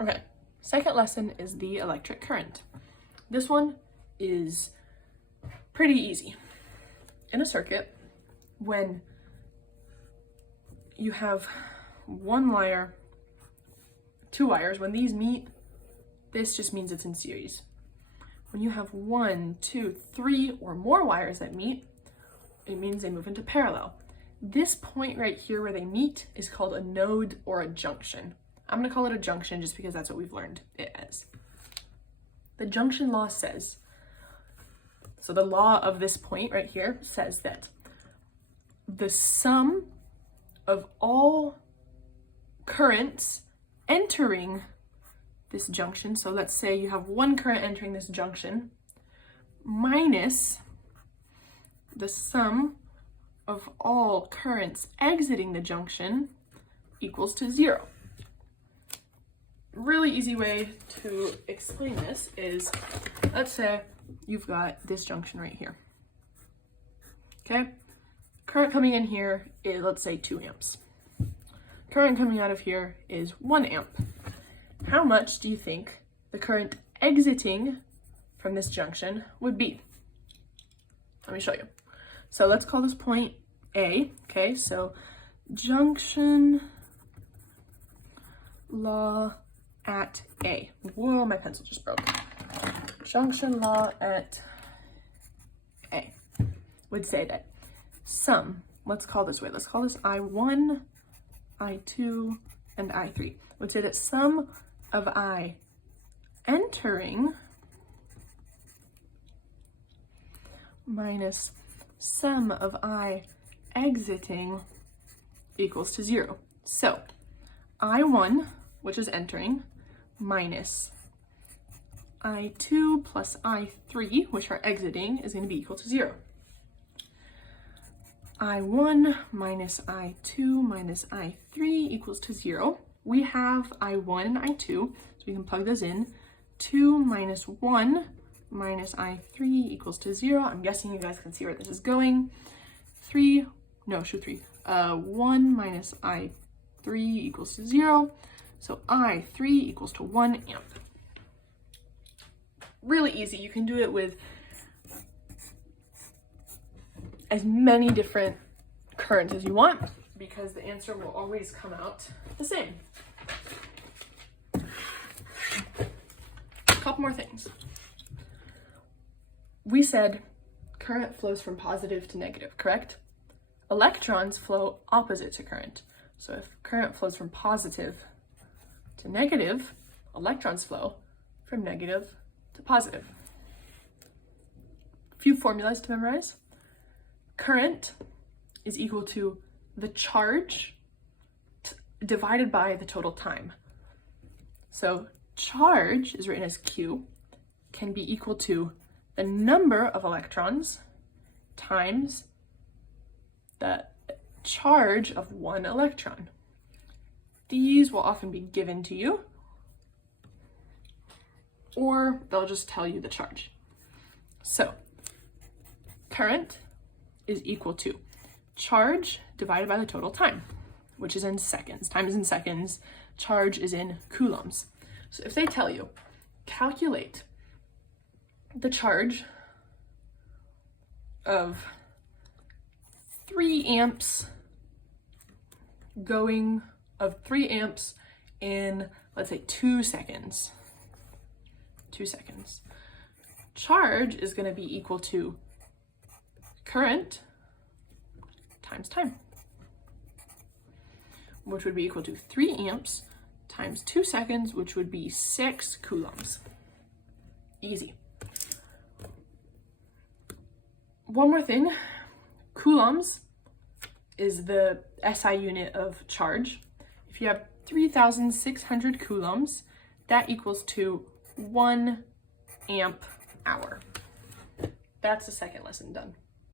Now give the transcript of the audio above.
Okay, second lesson is the electric current. This one is pretty easy. In a circuit, when you have one wire, two wires, when these meet, this just means it's in series. When you have 1, 2, 3 or more wires that meet, it means they move into parallel. This point right here where they meet is called a node or a junction. I'm going to call it a junction just because that's what we've learned it as. The junction law says, so the law of this point right here says that the sum of all currents entering this junction, so let's say you have one current entering this junction, minus the sum of all currents exiting the junction equals to 0. Really easy way to explain this is, let's say you've got this junction right here. Okay? Current coming in here is, let's say, 2 amps. Current coming out of here is 1 amp. How much do you think the current exiting from this junction would be? Let me show you. So let's call this point A, okay? So junction law at A. Whoa, my pencil just broke. Junction law at A would say that sum, let's call this way, let's call this I1, I2, and I3, would say that sum of I entering minus sum of I exiting equals to 0. So I1, which is entering, minus I2 plus I3, which are exiting, is going to be equal to 0. I1 minus I2 minus I3 equals to 0. We have I1 and I2, so we can plug those in. 2 minus 1 minus I3 equals to 0. I'm guessing you guys can see where this is going. 1 minus I3 equals to 0. So I3 equals to 1 amp. Really easy. You can do it with as many different currents as you want because the answer will always come out the same. A couple more things. We said current flows from positive to negative, correct? Electrons flow opposite to current. So if current flows from positive to negative, electrons flow from negative to positive. A few formulas to memorize. Current is equal to the charge divided by the total time. So charge is written as Q, can be equal to the number of electrons times the charge of one electron. These will often be given to you, or they'll just tell you the charge. So current is equal to charge divided by the total time, which is in seconds. Time is in seconds, charge is in coulombs. So if they tell you, calculate the charge of 3 amps in, let's say, 2 seconds. 2 seconds. Charge is going to be equal to current times time, which would be equal to 3 amps times 2 seconds, which would be 6 coulombs. Easy. One more thing, coulombs is the SI unit of charge. If you have 3,600 coulombs, that equals to 1 amp hour. That's the second lesson done.